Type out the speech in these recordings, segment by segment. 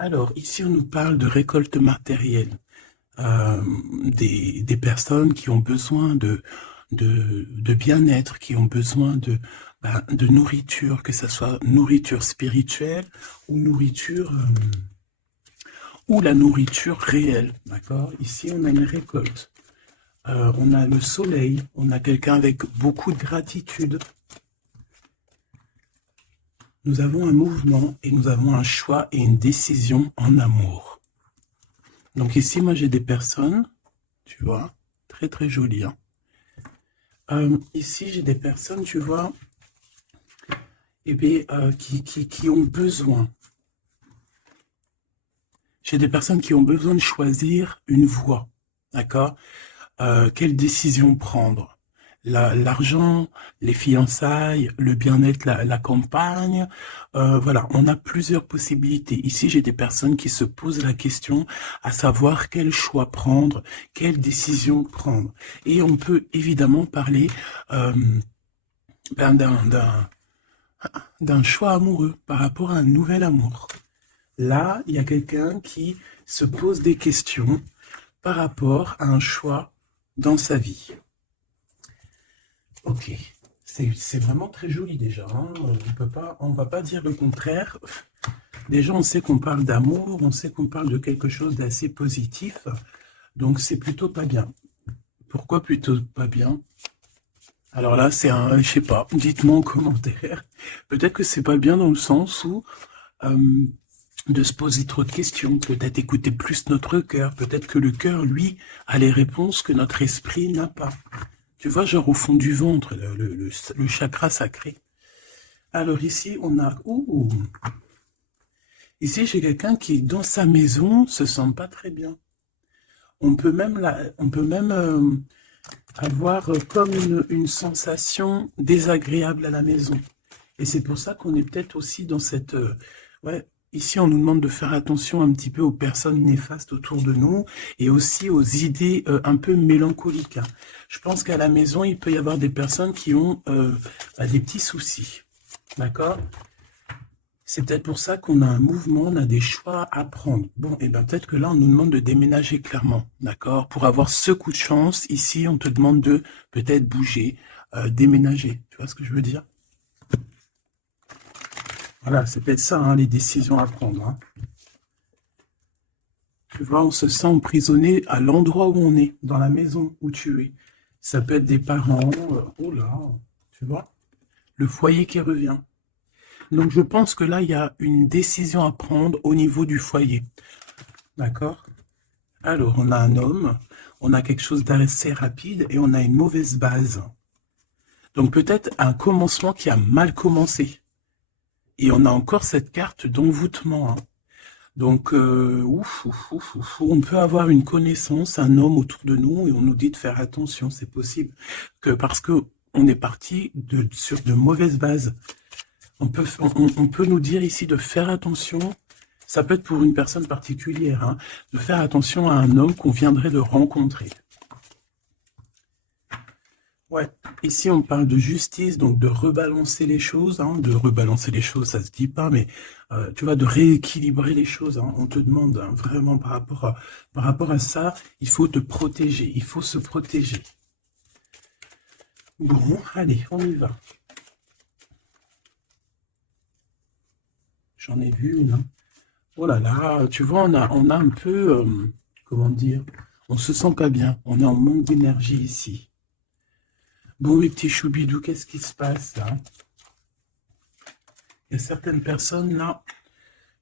Alors, ici, on nous parle de récolte matérielle. euh, des personnes qui ont besoin de bien-être, qui ont besoin de nourriture, que ce soit nourriture spirituelle ou nourriture ou la nourriture réelle. D'accord? Ici, on a une récolte. On a le soleil, on a quelqu'un avec beaucoup de gratitude. Nous avons un mouvement et nous avons un choix et une décision en amour. Donc ici, moi, j'ai des personnes, tu vois, très très jolies, hein. Ici, j'ai des personnes, tu vois, eh bien, qui ont besoin. J'ai des personnes qui ont besoin de choisir une voie, d'accord? Quelle décision prendre? L'argent, les fiançailles, le bien-être, la campagne, voilà, on a plusieurs possibilités. Ici, j'ai des personnes qui se posent la question à savoir quel choix prendre, quelle décision prendre. Et on peut évidemment parler euh, ben, d'un choix amoureux par rapport à un nouvel amour. Là, il y a quelqu'un qui se pose des questions par rapport à un choix dans sa vie. Ok, c'est vraiment très joli déjà, hein. On va pas dire le contraire. Déjà, on sait qu'on parle d'amour, on sait qu'on parle de quelque chose d'assez positif, donc c'est plutôt pas bien. Pourquoi plutôt pas bien? Alors là, c'est un, je sais pas, dites-moi en commentaire. Peut-être que c'est pas bien dans le sens où euh, de se poser trop de questions, peut-être écouter plus notre cœur, peut-être que le cœur, lui, a les réponses que notre esprit n'a pas. Tu vois, genre au fond du ventre, le chakra sacré. Alors ici, on a... Ouh, ici, j'ai quelqu'un qui, dans sa maison, se sent pas très bien. On peut même avoir comme une sensation désagréable à la maison. Et c'est pour ça qu'on est peut-être aussi dans cette... ouais, ici, on nous demande de faire attention un petit peu aux personnes néfastes autour de nous et aussi aux idées un peu mélancoliques, hein. Je pense qu'à la maison, il peut y avoir des personnes qui ont des petits soucis. D'accord? C'est peut-être pour ça qu'on a un mouvement, on a des choix à prendre. Bon, et bien peut-être que là, on nous demande de déménager clairement. D'accord? Pour avoir ce coup de chance, ici, on te demande de peut-être bouger, déménager. Tu vois ce que je veux dire? Voilà, c'est peut-être ça, hein, les décisions à prendre, hein. Tu vois, on se sent emprisonné à l'endroit où on est, dans la maison où tu es. Ça peut être des parents, oh là, tu vois, le foyer qui revient. Donc je pense que là, il y a une décision à prendre au niveau du foyer. D'accord? Alors, on a un homme, on a quelque chose d'assez rapide et on a une mauvaise base. Donc peut-être un commencement qui a mal commencé. Et on a encore cette carte d'envoûtement, hein. Donc, on peut avoir une connaissance, un homme autour de nous, et on nous dit de faire attention, c'est possible. Que parce que on est parti sur de mauvaises bases. On peut nous dire ici de faire attention, ça peut être pour une personne particulière, hein, de faire attention à un homme qu'on viendrait de rencontrer. Ouais, ici on parle de justice, donc de rebalancer les choses, hein, de rebalancer les choses, ça se dit pas, mais tu vois, de rééquilibrer les choses, hein. On te demande, hein, vraiment par rapport à ça, il faut te protéger, il faut se protéger. Bon, allez, on y va. J'en ai vu une, hein. Oh là là, tu vois, on a un peu, comment dire, on se sent pas bien, on est en manque d'énergie ici. Bon, mes petits choubidous, qu'est-ce qui se passe là? Il y a certaines personnes là,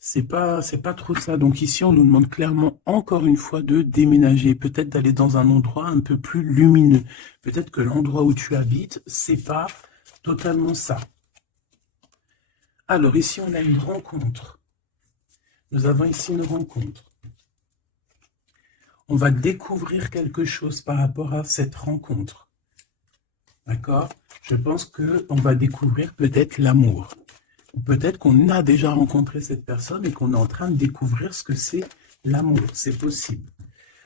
c'est pas trop ça. Donc ici, on nous demande clairement encore une fois de déménager, peut-être d'aller dans un endroit un peu plus lumineux. Peut-être que l'endroit où tu habites, c'est pas totalement ça. Alors ici, on a une rencontre. Nous avons ici une rencontre. On va découvrir quelque chose par rapport à cette rencontre. D'accord? Je pense qu'on va découvrir peut-être l'amour. Peut-être qu'on a déjà rencontré cette personne et qu'on est en train de découvrir ce que c'est l'amour. C'est possible.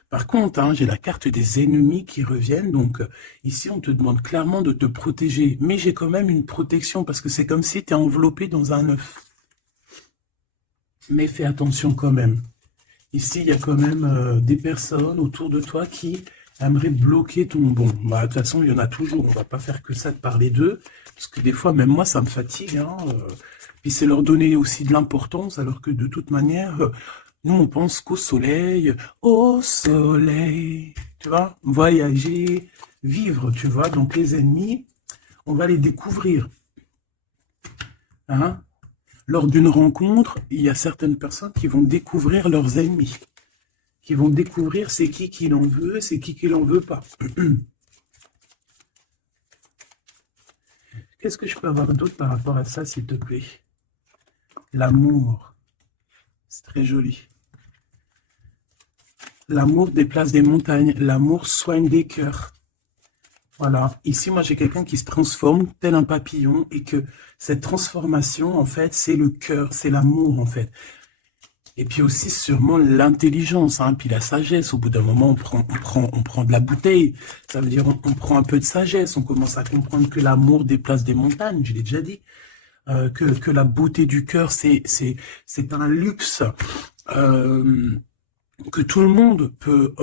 Par contre, hein, j'ai la carte des ennemis qui reviennent. Donc, ici, on te demande clairement de te protéger. Mais j'ai quand même une protection parce que c'est comme si tu es enveloppé dans un œuf. Mais fais attention quand même. Ici, il y a quand même des personnes autour de toi qui aimeraient bloquer ton bon. Bah, de toute façon, il y en a toujours. On va pas faire que ça de parler d'eux. Parce que des fois, même moi, ça me fatigue. Hein, puis c'est leur donner aussi de l'importance, alors que de toute manière, nous, on pense qu'au soleil, au soleil. Tu vois, voyager, vivre, tu vois. Donc les ennemis, on va les découvrir. Hein. Lors d'une rencontre, il y a certaines personnes qui vont découvrir leurs ennemis, qui vont découvrir c'est qui l'en veut, c'est qui l'en veut pas. Qu'est-ce que je peux avoir d'autre par rapport à ça, s'il te plaît? L'amour, c'est très joli. L'amour déplace des montagnes, l'amour soigne des cœurs. Voilà, ici, moi, j'ai quelqu'un qui se transforme tel un papillon et que cette transformation, en fait, c'est le cœur, c'est l'amour, en fait. Et puis aussi, sûrement, l'intelligence, hein, puis la sagesse. Au bout d'un moment, on prend de la bouteille. Ça veut dire, on prend un peu de sagesse. On commence à comprendre que l'amour déplace des montagnes, je l'ai déjà dit. Que la beauté du cœur, c'est un luxe que tout le monde peut...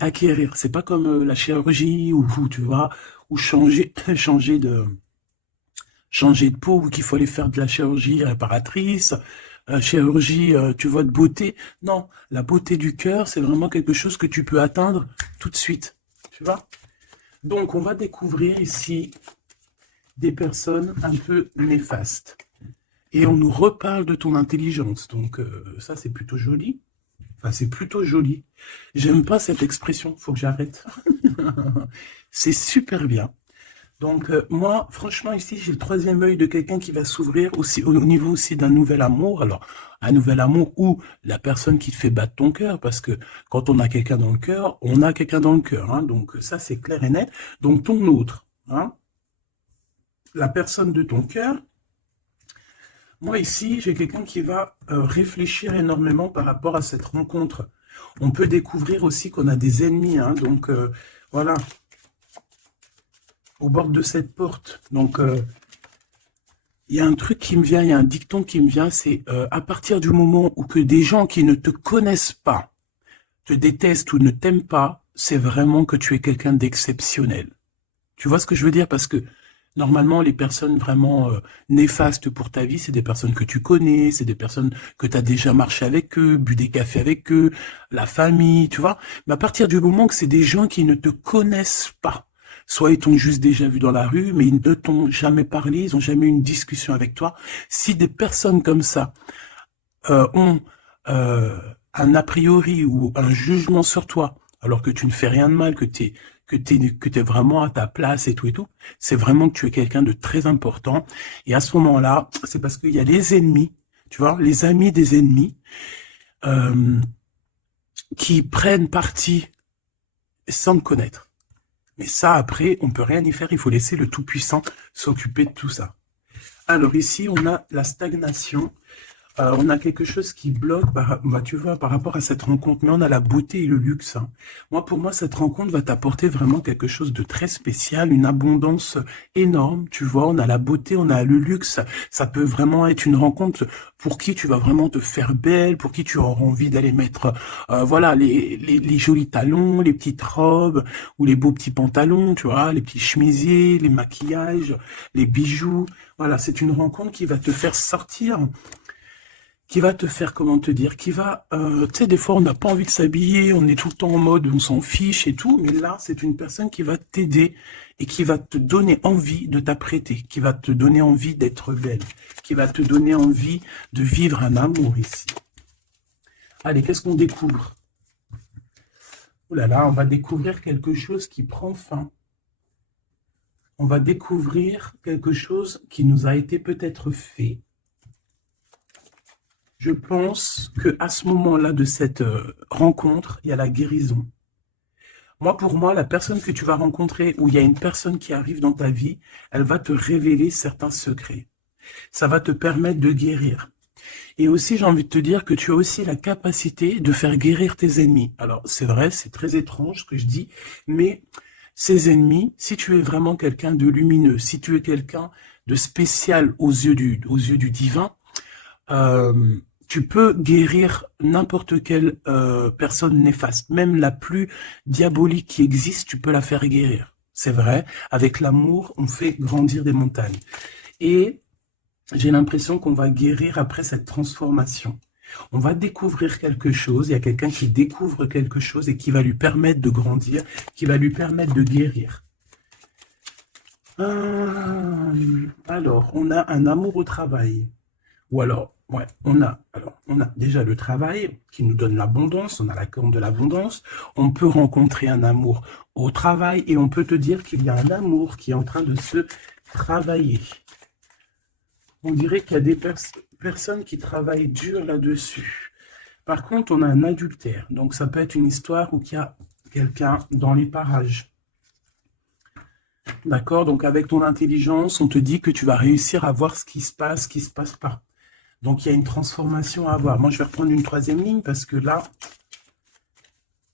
acquérir. C'est pas comme la chirurgie ou tu vois, ou changer de peau, ou qu'il faut aller faire de la chirurgie réparatrice, chirurgie, tu vois, de beauté. Non, la beauté du cœur, c'est vraiment quelque chose que tu peux atteindre tout de suite. Tu vois? Donc, on va découvrir ici des personnes un peu néfastes. Et on nous reparle de ton intelligence. Donc, ça, c'est plutôt joli. Enfin, c'est plutôt joli. J'aime pas cette expression, faut que j'arrête. C'est super bien. Donc, moi, franchement, ici, j'ai le troisième œil de quelqu'un qui va s'ouvrir aussi au niveau aussi d'un nouvel amour. Alors, un nouvel amour ou la personne qui te fait battre ton cœur, parce que quand on a quelqu'un dans le cœur, on a quelqu'un dans le cœur. Hein, donc, ça, c'est clair et net. Donc, ton autre, hein, la personne de ton cœur. Moi, ici, j'ai quelqu'un qui va réfléchir énormément par rapport à cette rencontre. On peut découvrir aussi qu'on a des ennemis. Hein, donc, voilà. Au bord de cette porte. Donc, il y a un truc qui me vient, il y a un dicton qui me vient, c'est à partir du moment où que des gens qui ne te connaissent pas te détestent ou ne t'aiment pas, c'est vraiment que tu es quelqu'un d'exceptionnel. Tu vois ce que je veux dire? Parce que normalement, les personnes vraiment néfastes pour ta vie, c'est des personnes que tu connais, c'est des personnes que tu as déjà marché avec eux, bu des cafés avec eux, la famille, tu vois. Mais à partir du moment que c'est des gens qui ne te connaissent pas, soit ils t'ont juste déjà vu dans la rue, mais ils ne t'ont jamais parlé, ils n'ont jamais eu une discussion avec toi. Si des personnes comme ça ont un a priori ou un jugement sur toi, alors que tu ne fais rien de mal, que t'es vraiment à ta place et tout, c'est vraiment que tu es quelqu'un de très important. Et à ce moment-là, c'est parce qu'il y a les ennemis, tu vois, les amis des ennemis, qui prennent parti sans me connaître. Mais ça, après, on peut rien y faire. Il faut laisser le Tout-Puissant s'occuper de tout ça. Alors ici, on a la stagnation. On a quelque chose qui bloque, tu vois, par rapport à cette rencontre. Mais on a la beauté et le luxe. Hein. Moi, pour moi, cette rencontre va t'apporter vraiment quelque chose de très spécial, une abondance énorme. Tu vois, on a la beauté, on a le luxe. Ça peut vraiment être une rencontre pour qui tu vas vraiment te faire belle, pour qui tu auras envie d'aller mettre, voilà, les jolis talons, les petites robes ou les beaux petits pantalons, tu vois, les petits chemisiers, les maquillages, les bijoux. Voilà, c'est une rencontre qui va te faire sortir, qui va te faire, comment te dire, qui va, tu sais, des fois, on n'a pas envie de s'habiller, on est tout le temps en mode, on s'en fiche et tout, mais là, c'est une personne qui va t'aider et qui va te donner envie de t'apprêter, qui va te donner envie d'être belle, qui va te donner envie de vivre un amour ici. Allez, qu'est-ce qu'on découvre? Oh là là, on va découvrir quelque chose qui prend fin. On va découvrir quelque chose qui nous a été peut-être fait. Je pense qu'à ce moment-là de cette rencontre, il y a la guérison. Moi, pour moi, la personne que tu vas rencontrer, ou il y a une personne qui arrive dans ta vie, elle va te révéler certains secrets. Ça va te permettre de guérir. Et aussi, j'ai envie de te dire que tu as aussi la capacité de faire guérir tes ennemis. Alors, c'est vrai, c'est très étrange ce que je dis, mais ces ennemis, si tu es vraiment quelqu'un de lumineux, si tu es quelqu'un de spécial aux yeux du divin, tu peux guérir n'importe quelle personne néfaste, même la plus diabolique qui existe, tu peux la faire guérir. C'est vrai, avec l'amour, on fait grandir des montagnes. Et j'ai l'impression qu'on va guérir après cette transformation. On va découvrir quelque chose, il y a quelqu'un qui découvre quelque chose et qui va lui permettre de grandir, qui va lui permettre de guérir. Alors, on a un amour au travail. Ou alors, ouais, on a déjà le travail qui nous donne l'abondance, on a la corne de l'abondance. On peut rencontrer un amour au travail et on peut te dire qu'il y a un amour qui est en train de se travailler. On dirait qu'il y a des personnes qui travaillent dur là-dessus. Par contre, on a un adultère. Donc, ça peut être une histoire où il y a quelqu'un dans les parages. D'accord? Donc, avec ton intelligence, on te dit que tu vas réussir à voir ce qui se passe pas. Donc, il y a une transformation à avoir. Moi, je vais reprendre une troisième ligne parce que là,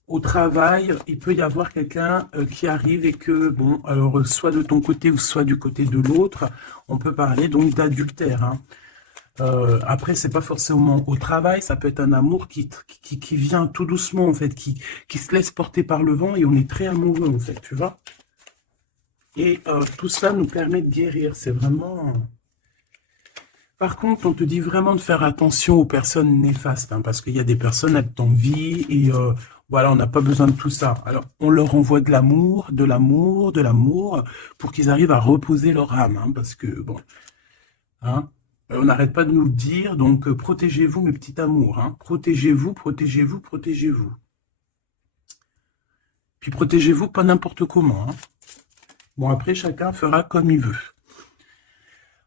au travail, il peut y avoir quelqu'un qui arrive et que, bon, alors, soit de ton côté ou soit du côté de l'autre, on peut parler donc d'adultère. Hein. Après, c'est pas forcément au travail, ça peut être un amour qui vient tout doucement, en fait, qui se laisse porter par le vent et on est très amoureux, en fait, tu vois. Et tout ça nous permet de guérir, c'est vraiment... Par contre, on te dit vraiment de faire attention aux personnes néfastes, hein, parce qu'il y a des personnes, elles t'envient et voilà, on n'a pas besoin de tout ça. Alors, on leur envoie de l'amour, pour qu'ils arrivent à reposer leur âme, hein, parce que, bon, hein, on n'arrête pas de nous le dire, donc protégez-vous, mes petits amours, hein, protégez-vous, protégez-vous, protégez-vous. Puis protégez-vous pas n'importe comment, hein. Bon, après, chacun fera comme il veut.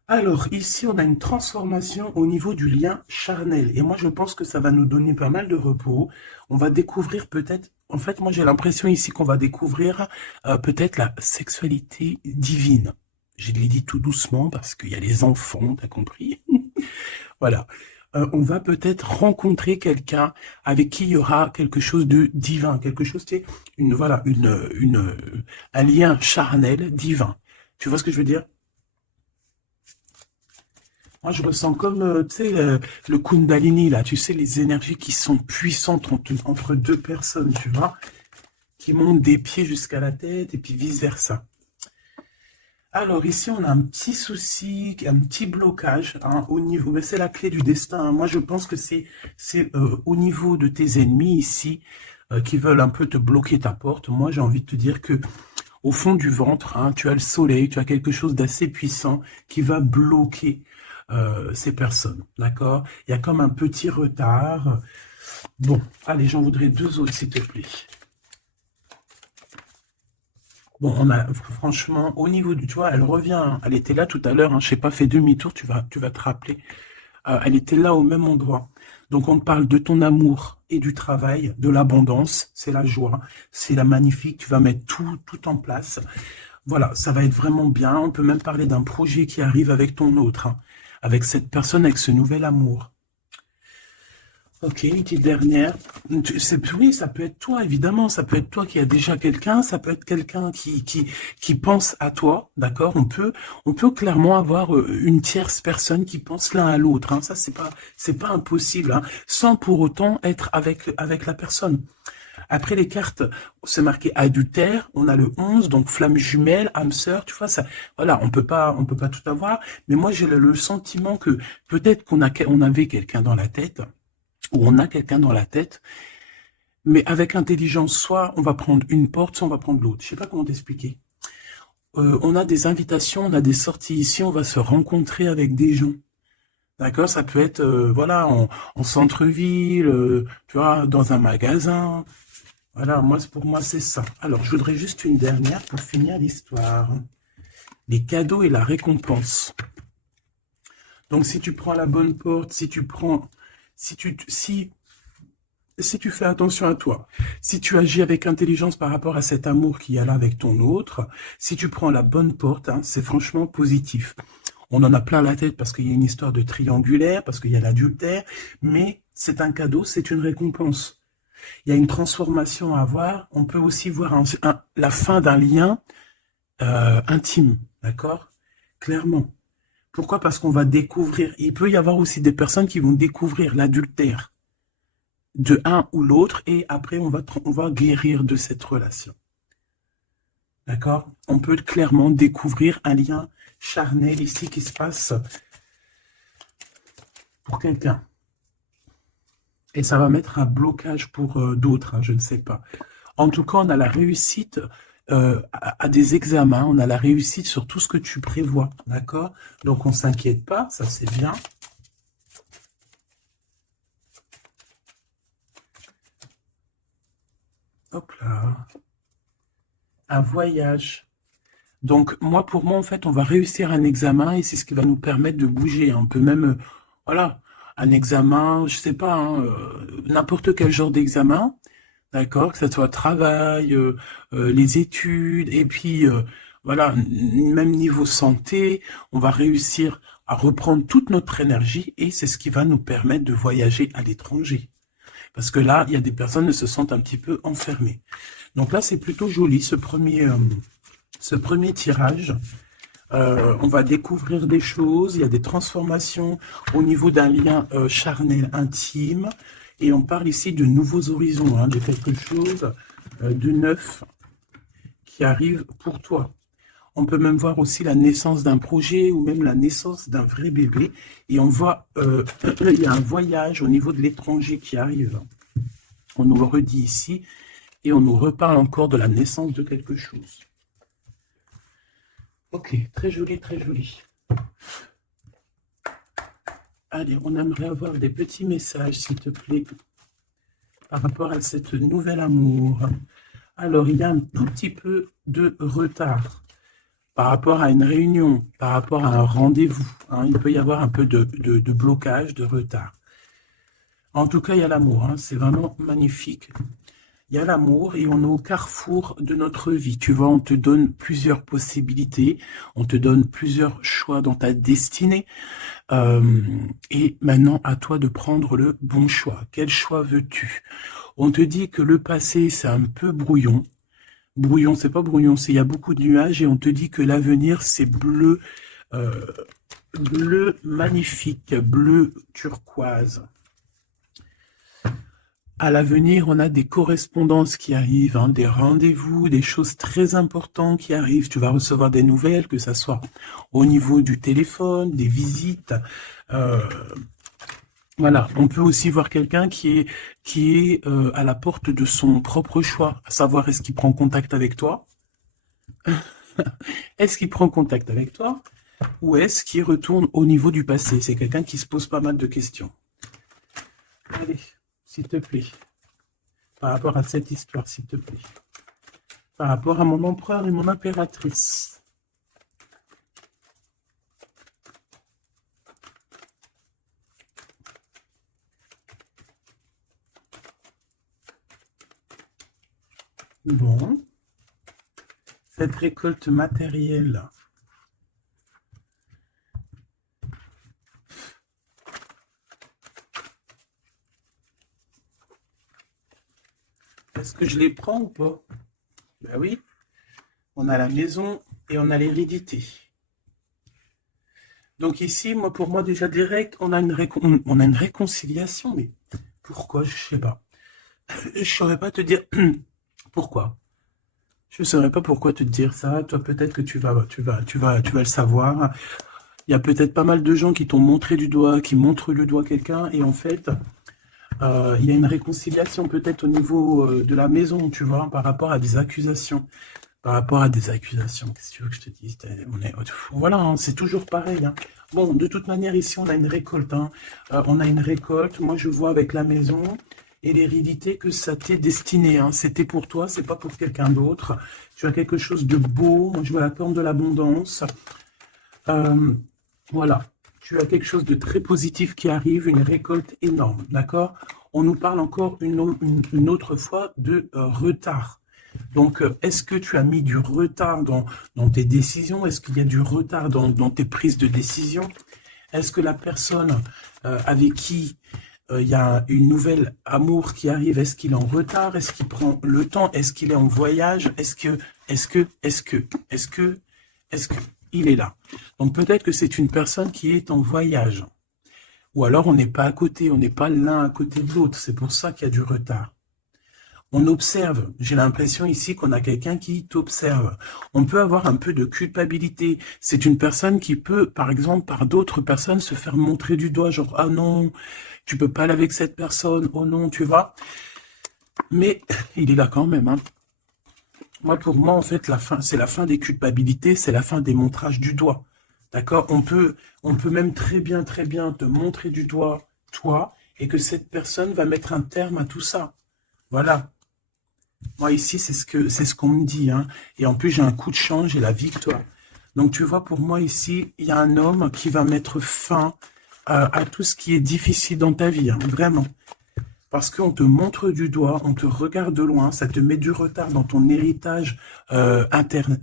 Alors, ici, on a une transformation au niveau du lien charnel. Et moi, je pense que ça va nous donner pas mal de repos. On va découvrir peut-être... En fait, moi, j'ai l'impression ici qu'on va découvrir peut-être la sexualité divine. Je l'ai dit tout doucement parce qu'il y a les enfants, t'as compris? Voilà. On va peut-être rencontrer quelqu'un avec qui il y aura quelque chose de divin. Quelque chose, c'est un lien charnel divin. Tu vois ce que je veux dire? Moi, je ressens comme, tu sais, le Kundalini, là, tu sais, les énergies qui sont puissantes entre deux personnes, tu vois, qui montent des pieds jusqu'à la tête et puis vice-versa. Alors, ici, on a un petit souci, un petit blocage hein, au niveau, mais c'est la clé du destin. Hein. Moi, je pense que c'est au niveau de tes ennemis ici qui veulent un peu te bloquer ta porte. Moi, j'ai envie de te dire que au fond du ventre, hein, tu as le soleil, tu as quelque chose d'assez puissant qui va bloquer ces personnes, d'accord? Il y a comme un petit retard. Bon, allez, j'en voudrais deux autres, s'il te plaît. Bon, on a, franchement, au niveau du, tu vois, elle revient, hein. Elle était là tout à l'heure, hein, je sais pas, fais demi-tour, tu vas te rappeler. Elle était là au même endroit. Donc, on parle de ton amour et du travail, de l'abondance, c'est la joie, c'est la magnifique, tu vas mettre tout en place. Voilà, ça va être vraiment bien. On peut même parler d'un projet qui arrive avec ton autre, hein, avec cette personne, avec ce nouvel amour. Ok, une petite dernière. Oui, ça peut être toi, évidemment. Ça peut être toi qui as déjà quelqu'un. Ça peut être quelqu'un qui pense à toi, d'accord? On peut clairement avoir une tierce personne qui pense l'un à l'autre. Hein. Ça, c'est pas impossible, hein, sans pour autant être avec la personne. Après les cartes, c'est marqué adultère, on a le 11, donc flamme jumelle, âme sœur, tu vois, ça, voilà, on peut pas tout avoir, mais moi j'ai le sentiment que peut-être on avait quelqu'un dans la tête, ou on a quelqu'un dans la tête, mais avec intelligence, soit on va prendre une porte, soit on va prendre l'autre. Je sais pas comment t'expliquer. On a des invitations, on a des sorties ici, on va se rencontrer avec des gens. D'accord, ça peut être, voilà, en centre-ville, tu vois, dans un magasin. Voilà, pour moi, c'est ça. Alors, je voudrais juste une dernière pour finir l'histoire. Les cadeaux et la récompense. Donc, si tu prends la bonne porte, si tu fais attention à toi, si tu agis avec intelligence par rapport à cet amour qu'il y a là avec ton autre, si tu prends la bonne porte, hein, c'est franchement positif. On en a plein la tête parce qu'il y a une histoire de triangulaire, parce qu'il y a l'adultère, mais c'est un cadeau, c'est une récompense. Il y a une transformation à avoir. On peut aussi voir la fin d'un lien intime, d'accord? Clairement. Pourquoi? Parce qu'on va découvrir. Il peut y avoir aussi des personnes qui vont découvrir l'adultère de un ou l'autre et après on va guérir de cette relation. D'accord? On peut clairement découvrir un lien charnel ici qui se passe pour quelqu'un. Et ça va mettre un blocage pour d'autres, hein, je ne sais pas. En tout cas, on a la réussite à des examens, on a la réussite sur tout ce que tu prévois, d'accord? Donc, on ne s'inquiète pas, ça c'est bien. Hop là. Un voyage. Donc, moi, pour moi, en fait, on va réussir un examen et c'est ce qui va nous permettre de bouger. On peut même, voilà, un examen, je sais pas, hein, n'importe quel genre d'examen, d'accord, que ce soit travail, les études, et puis, voilà, même niveau santé, on va réussir à reprendre toute notre énergie et c'est ce qui va nous permettre de voyager à l'étranger. Parce que là, il y a des personnes qui se sentent un petit peu enfermées. Donc là, c'est plutôt joli, ce premier tirage. On va découvrir des choses, il y a des transformations au niveau d'un lien charnel intime. Et on parle ici de nouveaux horizons, hein, de quelque chose de neuf qui arrive pour toi. On peut même voir aussi la naissance d'un projet ou même la naissance d'un vrai bébé. Et on voit, il y a un voyage au niveau de l'étranger qui arrive. On nous le redit ici et on nous reparle encore de la naissance de quelque chose. Ok, très joli, très joli. Allez, on aimerait avoir des petits messages, s'il te plaît, par rapport à cette nouvel amour. Alors, il y a un tout petit peu de retard par rapport à une réunion, par rapport à un rendez-vous. Hein, il peut y avoir un peu de blocage, de retard. En tout cas, il y a l'amour. Hein, c'est vraiment magnifique. Il y a l'amour et on est au carrefour de notre vie. Tu vois, on te donne plusieurs possibilités, on te donne plusieurs choix dans ta destinée. Et maintenant, à toi de prendre le bon choix. Quel choix veux-tu? On te dit que le passé, c'est un peu brouillon. Brouillon, c'est pas brouillon, c'est il y a beaucoup de nuages et on te dit que l'avenir, c'est bleu, bleu magnifique, bleu turquoise. À l'avenir, on a des correspondances qui arrivent, hein, des rendez-vous, des choses très importantes qui arrivent. Tu vas recevoir des nouvelles, que ça soit au niveau du téléphone, des visites. Voilà, on peut aussi voir quelqu'un qui est à la porte de son propre choix, à savoir est-ce qu'il prend contact avec toi? Est-ce qu'il prend contact avec toi? Ou est-ce qu'il retourne au niveau du passé? C'est quelqu'un qui se pose pas mal de questions. Allez, s'il te plaît. Par rapport à cette histoire, s'il te plaît. Par rapport à mon empereur et mon impératrice. Bon. Cette récolte matérielle. Est-ce que je les prends ou pas? Ben oui. On a la maison et on a l'hérédité. Donc ici, moi, pour moi, déjà direct, on a une réconciliation. Mais pourquoi? Je sais pas. Je saurais pas te dire pourquoi. Je saurais pas pourquoi te dire ça. Toi, peut-être que tu vas le savoir. Il y a peut-être pas mal de gens qui t'ont montré du doigt, qui montrent le doigt à quelqu'un, et en fait, il y a une réconciliation peut-être au niveau de la maison, tu vois, par rapport à des accusations. Par rapport à des accusations, qu'est-ce que tu veux que je te dise? Voilà, hein, c'est toujours pareil. Hein. Bon, de toute manière, ici, on a une récolte. Hein. On a une récolte. Moi, je vois avec la maison et l'hérédité que ça t'est destiné. Hein. C'était pour toi, c'est pas pour quelqu'un d'autre. Tu as quelque chose de beau. Moi, je vois la corne de l'abondance. Voilà. Tu as quelque chose de très positif qui arrive, une récolte énorme. D'accord? On nous parle encore une autre fois de retard. Donc, est-ce que tu as mis du retard dans tes décisions? Est-ce qu'il y a du retard dans tes prises de décision? Est-ce que la personne avec qui il y a une nouvelle amour qui arrive, est-ce qu'il est en retard? Est-ce qu'il prend le temps? Est-ce qu'il est en voyage? Est-ce que il est là. Donc peut-être que c'est une personne qui est en voyage. Ou alors on n'est pas à côté, on n'est pas l'un à côté de l'autre. C'est pour ça qu'il y a du retard. On observe. J'ai l'impression ici qu'on a quelqu'un qui t'observe. On peut avoir un peu de culpabilité. C'est une personne qui peut, par exemple, par d'autres personnes, se faire montrer du doigt, genre, ah non, tu peux pas aller avec cette personne, oh non, tu vois. Mais il est là quand même, hein. Moi, pour moi, en fait, la fin, c'est la fin des culpabilités, c'est la fin des montrages du doigt. D'accord? On peut même très bien te montrer du doigt, toi, et que cette personne va mettre un terme à tout ça. Voilà. Moi, ici, c'est ce qu'on me dit, hein. Et en plus, j'ai un coup de chance, j'ai la victoire. Donc, tu vois, pour moi, ici, il y a un homme qui va mettre fin à tout ce qui est difficile dans ta vie, hein, vraiment. Parce qu'on te montre du doigt, on te regarde de loin, ça te met du retard dans ton héritage interne.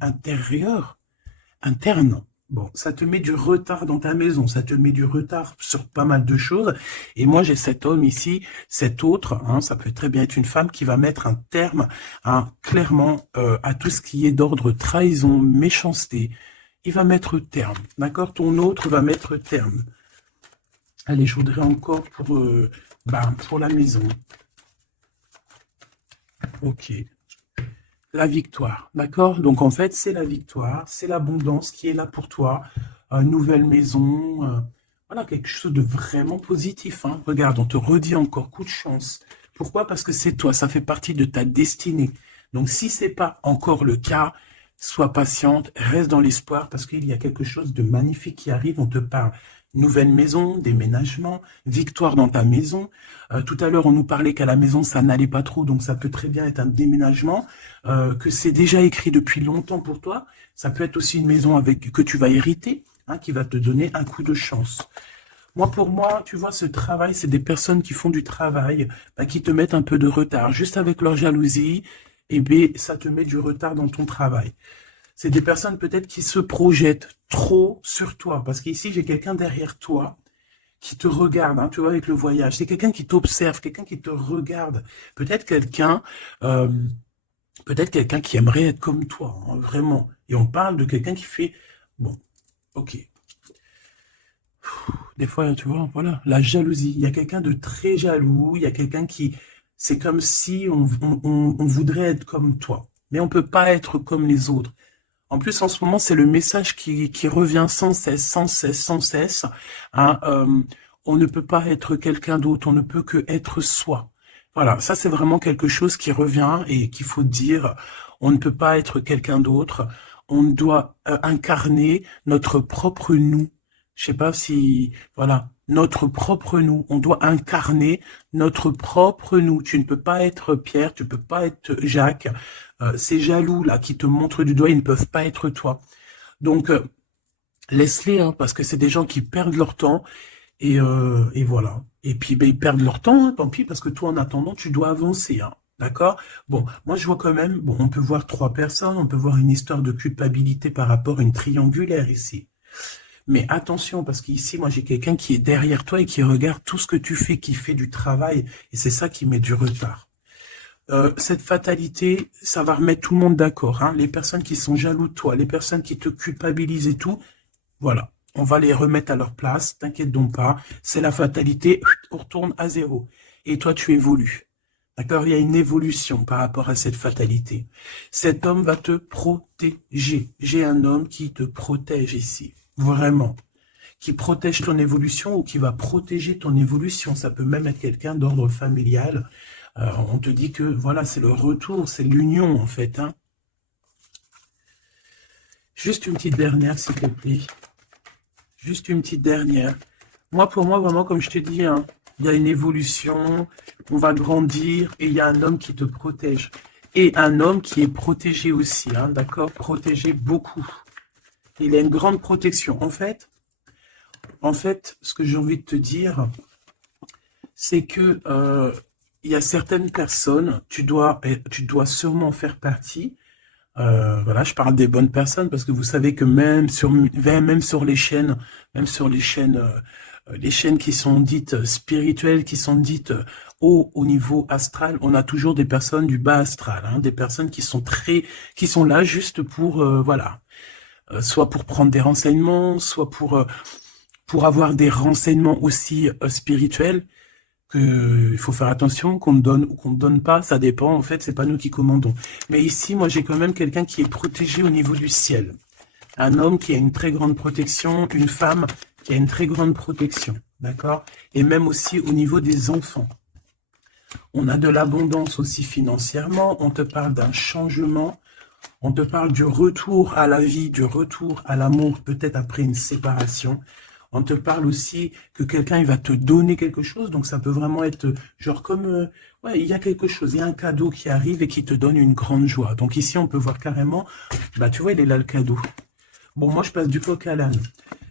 Bon, ça te met du retard dans ta maison, ça te met du retard sur pas mal de choses. Et moi, j'ai cet homme ici, cet autre, hein, ça peut très bien être une femme qui va mettre un terme, hein, clairement, à tout ce qui est d'ordre trahison, méchanceté. Il va mettre terme, d'accord? Ton autre va mettre terme. Allez, je voudrais encore pour la maison. Ok. La victoire, d'accord? Donc en fait, c'est la victoire, c'est l'abondance qui est là pour toi. Nouvelle maison, voilà, quelque chose de vraiment positif, hein. Regarde, on te redit encore coup de chance. Pourquoi? Parce que c'est toi, ça fait partie de ta destinée. Donc si c'est pas encore le cas, sois patiente, reste dans l'espoir parce qu'il y a quelque chose de magnifique qui arrive, on te parle. Nouvelle maison, déménagement, victoire dans ta maison. Tout à l'heure, on nous parlait qu'à la maison, ça n'allait pas trop, donc ça peut très bien être un déménagement, que c'est déjà écrit depuis longtemps pour toi. Ça peut être aussi une maison que tu vas hériter, hein, qui va te donner un coup de chance. Moi, pour moi, tu vois, ce travail, c'est des personnes qui font du travail, qui te mettent un peu de retard. Juste avec leur jalousie, eh bien, ça te met du retard dans ton travail. C'est des personnes peut-être qui se projettent trop sur toi. Parce qu'ici, j'ai quelqu'un derrière toi qui te regarde, hein, tu vois, avec le voyage. C'est quelqu'un qui t'observe, quelqu'un qui te regarde. Peut-être quelqu'un qui aimerait être comme toi, hein, vraiment. Et on parle de quelqu'un qui fait... Bon, ok. Des fois, tu vois, voilà, la jalousie. Il y a quelqu'un de très jaloux, il y a quelqu'un qui... C'est comme si on voudrait être comme toi. Mais on peut pas être comme les autres. En plus, en ce moment, c'est le message qui revient sans cesse, sans cesse, sans cesse. Hein, on ne peut pas être quelqu'un d'autre, on ne peut que être soi. Voilà, ça c'est vraiment quelque chose qui revient et qu'il faut dire. On ne peut pas être quelqu'un d'autre. On doit incarner notre propre nous. Je sais pas si, voilà, notre propre nous. On doit incarner notre propre nous. Tu ne peux pas être Pierre, tu ne peux pas être Jacques. Ces jaloux là qui te montrent du doigt, ils ne peuvent pas être toi. Donc laisse-les, hein, parce que c'est des gens qui perdent leur temps et voilà. Et puis ben, ils perdent leur temps, hein, tant pis, parce que toi en attendant tu dois avancer, hein, d'accord? Bon, moi je vois quand même, bon, on peut voir 3 personnes, on peut voir une histoire de culpabilité par rapport à une triangulaire ici. Mais attention, parce qu'ici, moi, j'ai quelqu'un qui est derrière toi et qui regarde tout ce que tu fais, qui fait du travail, et c'est ça qui met du retard. Cette fatalité, ça va remettre tout le monde d'accord, hein. Les personnes qui sont jaloux de toi, les personnes qui te culpabilisent et tout, voilà, on va les remettre à leur place, t'inquiète donc pas, c'est la fatalité, on retourne à zéro. Et toi, tu évolues. D'accord? Il y a une évolution par rapport à cette fatalité. Cet homme va te protéger. J'ai un homme qui te protège ici. Vraiment. Qui protège ton évolution ou qui va protéger ton évolution. Ça peut même être quelqu'un d'ordre familial. On te dit que, voilà, c'est le retour, c'est l'union, en fait. Hein. Juste une petite dernière, s'il te plaît. Juste une petite dernière. Moi, pour moi, vraiment, comme je te dis, hein, il y a une évolution, on va grandir, et il y a un homme qui te protège. Et un homme qui est protégé aussi, hein, d'accord? Protégé beaucoup. Il a une grande protection. En fait, ce que j'ai envie de te dire, c'est que il y a certaines personnes, tu dois sûrement faire partie. Voilà, je parle des bonnes personnes parce que vous savez que même sur les chaînes, les chaînes qui sont dites spirituelles, qui sont dites au niveau astral, on a toujours des personnes du bas astral, hein, des personnes qui sont là juste pour voilà. soit pour prendre des renseignements, soit pour avoir des renseignements aussi spirituels, que il faut faire attention, qu'on te donne ou qu'on ne donne pas, ça dépend, en fait, c'est pas nous qui commandons. Mais ici, moi, j'ai quand même quelqu'un qui est protégé au niveau du ciel. Un homme qui a une très grande protection, une femme qui a une très grande protection, d'accord? Et même aussi au niveau des enfants. On a de l'abondance aussi financièrement, on te parle d'un changement, on te parle du retour à la vie, du retour à l'amour, peut-être après une séparation. On te parle aussi que quelqu'un il va te donner quelque chose, donc ça peut vraiment être genre comme, ouais, il y a quelque chose, il y a un cadeau qui arrive et qui te donne une grande joie. Donc ici, on peut voir carrément, bah tu vois, il est là le cadeau. Bon, moi, je passe du coq à l'âne.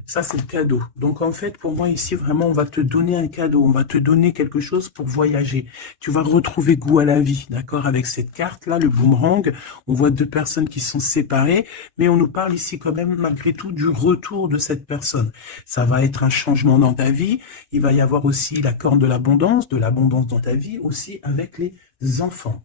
Ça, c'est le cadeau. Donc, en fait, pour moi, ici, vraiment, on va te donner un cadeau. On va te donner quelque chose pour voyager. Tu vas retrouver goût à la vie, d'accord? Avec cette carte-là, le boomerang, on voit deux personnes qui sont séparées, mais on nous parle ici quand même, malgré tout, du retour de cette personne. Ça va être un changement dans ta vie. Il va y avoir aussi la corne de l'abondance dans ta vie, aussi avec les enfants.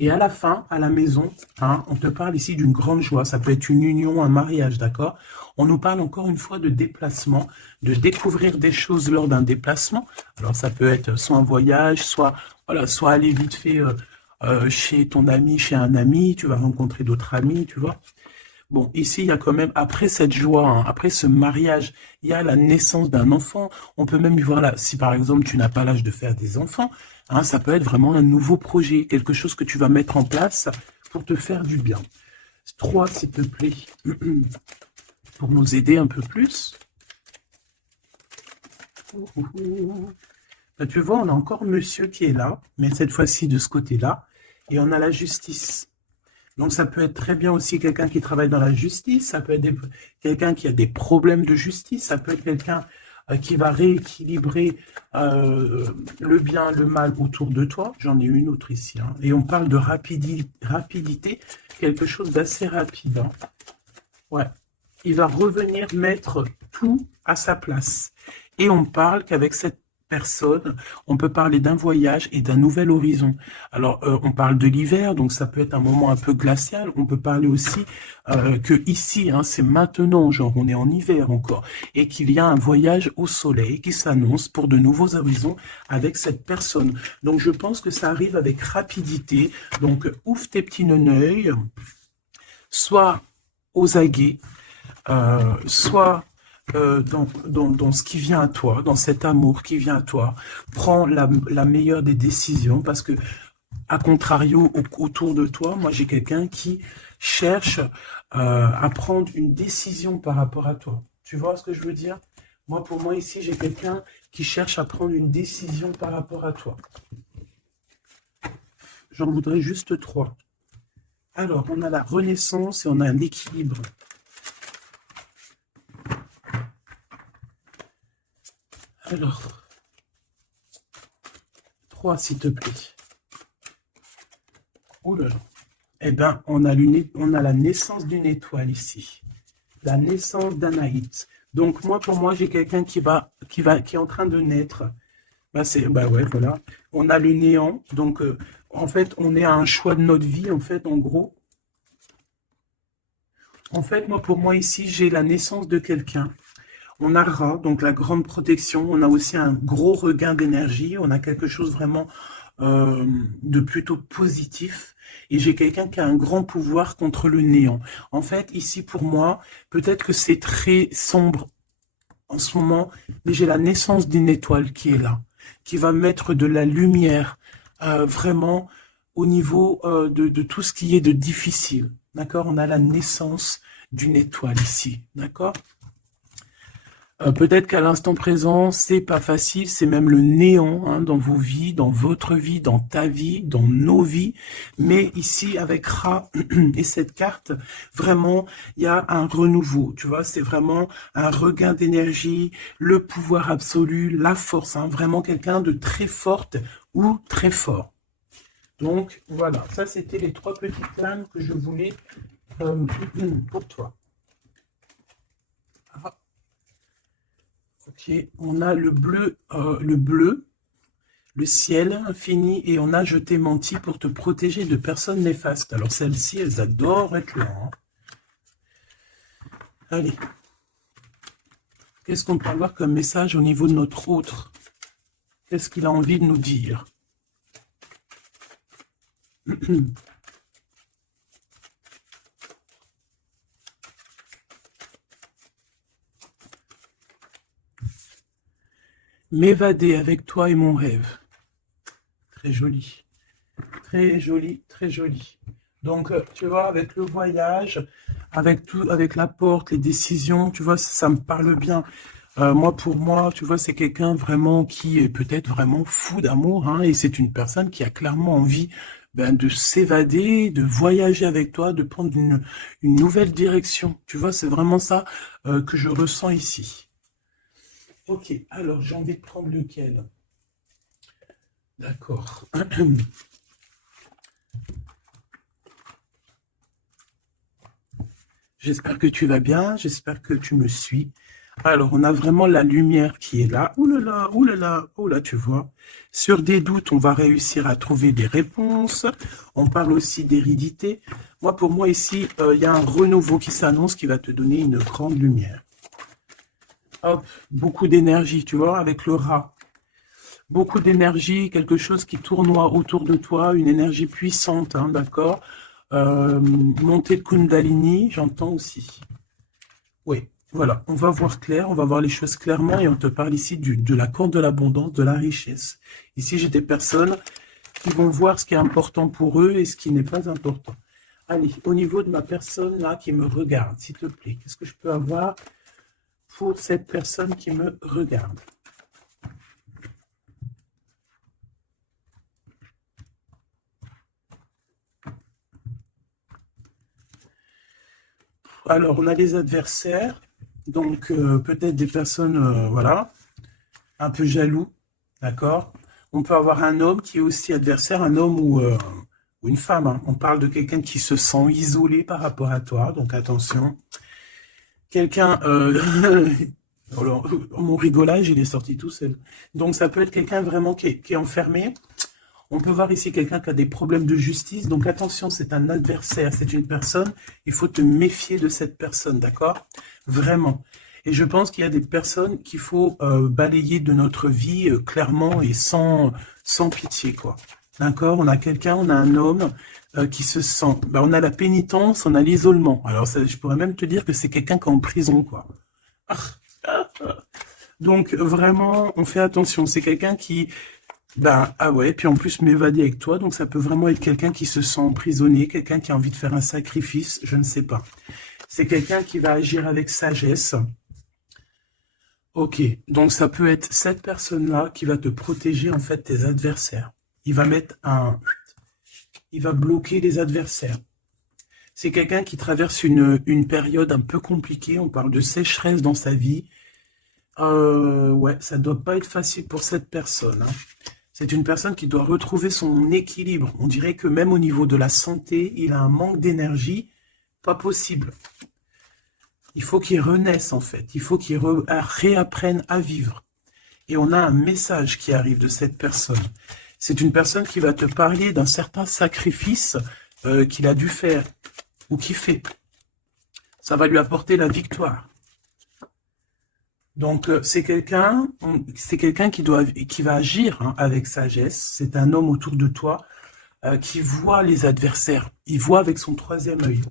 Et à la fin, à la maison, hein, on te parle ici d'une grande joie. Ça peut être une union, un mariage, d'accord? On nous parle encore une fois de déplacement, de découvrir des choses lors d'un déplacement. Alors, ça peut être soit un voyage, soit, voilà, soit aller vite fait chez ton ami, chez un ami. Tu vas rencontrer d'autres amis, tu vois. Bon, ici, il y a quand même, après cette joie, hein, après ce mariage, il y a la naissance d'un enfant. On peut même y voir là, si par exemple, tu n'as pas l'âge de faire des enfants, hein, ça peut être vraiment un nouveau projet, quelque chose que tu vas mettre en place pour te faire du bien. 3, s'il te plaît, pour nous aider un peu plus. Ben, tu vois, on a encore monsieur qui est là, mais cette fois-ci de ce côté-là, et on a la justice. Donc, ça peut être très bien aussi quelqu'un qui travaille dans la justice, ça peut être quelqu'un qui a des problèmes de justice, ça peut être quelqu'un qui va rééquilibrer le bien, le mal autour de toi. J'en ai une autre ici. Hein. Et on parle de rapidité, quelque chose d'assez rapide. Hein. Ouais. Il va revenir mettre tout à sa place. Et on parle qu'avec cette personne, on peut parler d'un voyage et d'un nouvel horizon. Alors, on parle de l'hiver, donc ça peut être un moment un peu glacial. On peut parler aussi que ici, hein, c'est maintenant, genre on est en hiver encore, et qu'il y a un voyage au soleil qui s'annonce pour de nouveaux horizons avec cette personne. Donc, je pense que ça arrive avec rapidité. Donc, ouvre tes petits neneuils, soit aux aguets, soit dans ce qui vient à toi, dans cet amour qui vient à toi, prends la meilleure des décisions parce que, à contrario, autour de toi, moi j'ai quelqu'un qui cherche à prendre une décision par rapport à toi. Tu vois ce que je veux dire? Moi, pour moi, ici, j'ai quelqu'un qui cherche à prendre une décision par rapport à toi. J'en voudrais juste 3. Alors, on a la renaissance et on a un équilibre. Alors, 3, s'il te plaît. Oh là là. Eh bien, on a la naissance d'une étoile ici. La naissance d'Anaïs. Donc, pour moi, j'ai quelqu'un qui est en train de naître. Bah ouais, voilà. On a le néant. Donc, en fait, on est à un choix de notre vie, en fait, en gros. En fait, pour moi, ici, j'ai la naissance de quelqu'un. On a Ra, donc la grande protection. On a aussi un gros regain d'énergie. On a quelque chose vraiment de plutôt positif. Et j'ai quelqu'un qui a un grand pouvoir contre le néant. En fait, ici, pour moi, peut-être que c'est très sombre en ce moment, mais j'ai la naissance d'une étoile qui est là, qui va mettre de la lumière vraiment au niveau de tout ce qui est de difficile. D'accord? On a la naissance d'une étoile ici. D'accord? Peut-être qu'à l'instant présent, c'est pas facile, c'est même le néant hein, dans vos vies, dans votre vie, dans ta vie, dans nos vies. Mais ici, avec Ra et cette carte, vraiment, il y a un renouveau. Tu vois, c'est vraiment un regain d'énergie, le pouvoir absolu, la force. Hein, vraiment quelqu'un de très forte ou très fort. Donc, voilà. Ça, c'était les 3 petites lames que je voulais pour toi. Ok, on a le bleu, le ciel infini, et on a je t'ai menti pour te protéger de personnes néfastes. Alors celles-ci, elles adorent être là. Hein. Allez, qu'est-ce qu'on peut avoir comme message au niveau de notre autre? Qu'est-ce qu'il a envie de nous dire? M'évader avec toi est mon rêve. Très joli. Très joli, très joli. Donc, tu vois, avec le voyage, avec tout, avec la porte, les décisions, tu vois, ça me parle bien. Moi, pour moi, tu vois, c'est quelqu'un vraiment qui est peut-être vraiment fou d'amour, hein, et c'est une personne qui a clairement envie de s'évader, de voyager avec toi, de prendre une nouvelle direction. Tu vois, c'est vraiment ça que je ressens ici. Ok, alors j'ai envie de prendre lequel? D'accord. J'espère que tu vas bien, j'espère que tu me suis. Alors, on a vraiment la lumière qui est là. Ouh là là, ouh là là, oh là, tu vois. Sur des doutes, on va réussir à trouver des réponses. On parle aussi d'hérédité. Moi, pour moi, ici, il y a un renouveau qui s'annonce qui va te donner une grande lumière. Hop, beaucoup d'énergie, tu vois, avec le rat. Beaucoup d'énergie, quelque chose qui tournoie autour de toi, une énergie puissante, hein, d'accord. Montée de Kundalini, j'entends aussi. Oui, voilà, on va voir clair, on va voir les choses clairement et on te parle ici de la corde de l'abondance, de la richesse. Ici, j'ai des personnes qui vont voir ce qui est important pour eux et ce qui n'est pas important. Allez, au niveau de ma personne là qui me regarde, s'il te plaît, qu'est-ce que je peux avoir pour cette personne qui me regarde? Alors, on a les adversaires, donc peut-être des personnes, voilà, un peu jaloux, d'accord? On peut avoir un homme qui est aussi adversaire, un homme ou une femme, hein. On parle de quelqu'un qui se sent isolé par rapport à toi, donc attention. Quelqu'un, alors, mon rigolage, il est sorti tout seul. Donc ça peut être quelqu'un vraiment qui est enfermé. On peut voir ici quelqu'un qui a des problèmes de justice. Donc attention, c'est un adversaire, c'est une personne. Il faut te méfier de cette personne, d'accord? Vraiment. Et je pense qu'il y a des personnes qu'il faut balayer de notre vie clairement et sans pitié, quoi. D'accord? On a quelqu'un, on a un homme qui se sent... on a la pénitence, on a l'isolement. Alors ça, je pourrais même te dire que c'est quelqu'un qui est en prison, quoi. Donc vraiment, on fait attention. C'est quelqu'un qui... ah ouais, puis en plus m'évader avec toi, donc ça peut vraiment être quelqu'un qui se sent emprisonné, quelqu'un qui a envie de faire un sacrifice, je ne sais pas. C'est quelqu'un qui va agir avec sagesse. Ok, donc ça peut être cette personne-là qui va te protéger en fait tes adversaires. Il va mettre il va bloquer les adversaires. C'est quelqu'un qui traverse une période un peu compliquée, on parle de sécheresse dans sa vie. Ouais, ça doit pas être facile pour cette personne, hein. C'est une personne qui doit retrouver son équilibre. On dirait que même au niveau de la santé, il a un manque d'énergie, pas possible. Il faut qu'il renaisse en fait, il faut qu'il réapprenne à vivre. Et on a un message qui arrive de cette personne. C'est une personne qui va te parler d'un certain sacrifice qu'il a dû faire ou qu'il fait. Ça va lui apporter la victoire. Donc c'est quelqu'un qui va agir, hein, avec sagesse. C'est un homme autour de toi qui voit les adversaires. Il voit avec son troisième œil.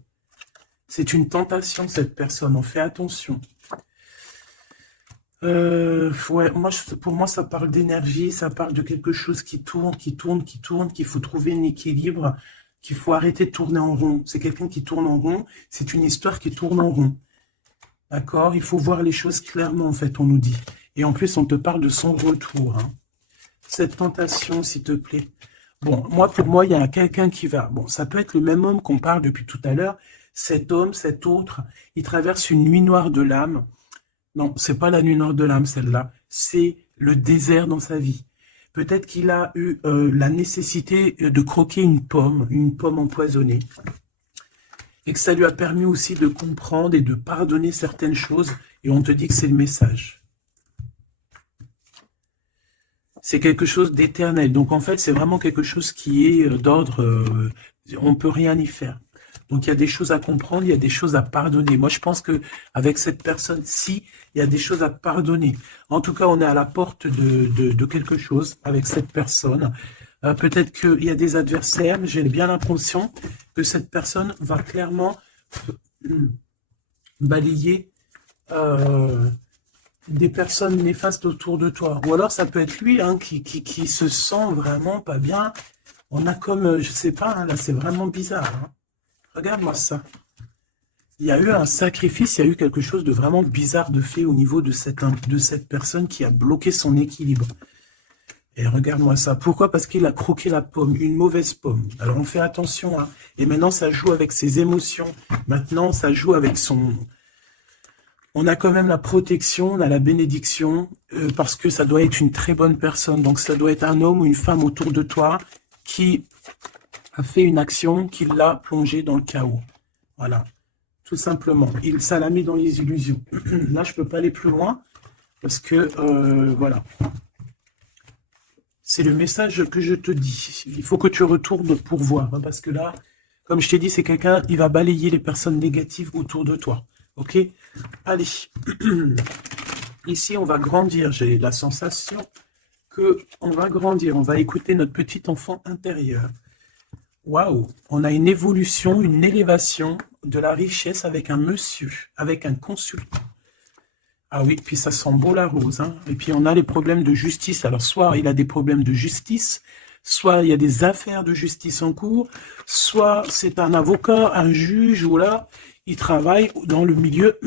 C'est une tentation, cette personne. On fait attention. Ouais, pour moi, ça parle d'énergie, ça parle de quelque chose qui tourne, qu'il faut trouver un équilibre, qu'il faut arrêter de tourner en rond. C'est quelqu'un qui tourne en rond. C'est une histoire qui tourne en rond. D'accord? Il faut voir les choses clairement, en fait, on nous dit. Et en plus, on te parle de son retour, hein. Cette tentation, s'il te plaît. Bon, pour moi, il y a quelqu'un qui va... Bon, ça peut être le même homme qu'on parle depuis tout à l'heure. Cet homme, cet autre, il traverse une nuit noire de l'âme. Non, c'est pas la nuit noire de l'âme, celle-là. C'est le désert dans sa vie. Peut-être qu'il a eu la nécessité de croquer une pomme empoisonnée. Et que ça lui a permis aussi de comprendre et de pardonner certaines choses, et on te dit que c'est le message. C'est quelque chose d'éternel. Donc en fait, c'est vraiment quelque chose qui est d'ordre... on ne peut rien y faire. Donc, il y a des choses à comprendre, il y a des choses à pardonner. Moi, je pense que avec cette personne-ci, il y a des choses à pardonner. En tout cas, on est à la porte de quelque chose avec cette personne. Peut-être qu'il y a des adversaires, mais j'ai bien l'impression que cette personne va clairement balayer des personnes néfastes autour de toi. Ou alors, ça peut être lui hein, qui se sent vraiment pas bien. On a comme, je sais pas, hein, là, c'est vraiment bizarre. Hein. Regarde-moi ça. Il y a eu un sacrifice, il y a eu quelque chose de vraiment bizarre de fait au niveau de cette personne qui a bloqué son équilibre. Et regarde-moi ça. Pourquoi? Parce qu'il a croqué la pomme, une mauvaise pomme. Alors on fait attention. Hein. Et maintenant, ça joue avec ses émotions. Maintenant, ça joue avec son... On a quand même la protection, on a la bénédiction, parce que ça doit être une très bonne personne. Donc ça doit être un homme ou une femme autour de toi qui a fait une action qui l'a plongé dans le chaos. Voilà, tout simplement. Ça l'a mis dans les illusions. Là, je ne peux pas aller plus loin parce que, voilà. C'est le message que je te dis. Il faut que tu retournes pour voir. Hein, parce que là, comme je t'ai dit, c'est quelqu'un, il va balayer les personnes négatives autour de toi. Ok? Allez. Ici, on va grandir. J'ai la sensation qu'on va grandir. On va écouter notre petit enfant intérieur. Waouh, on a une évolution, une élévation de la richesse avec un monsieur, avec un consultant. Ah oui, puis ça sent beau la rose. Hein. Et puis on a les problèmes de justice. Alors soit il a des problèmes de justice, soit il y a des affaires de justice en cours, soit c'est un avocat, un juge, ou là, il travaille dans le milieu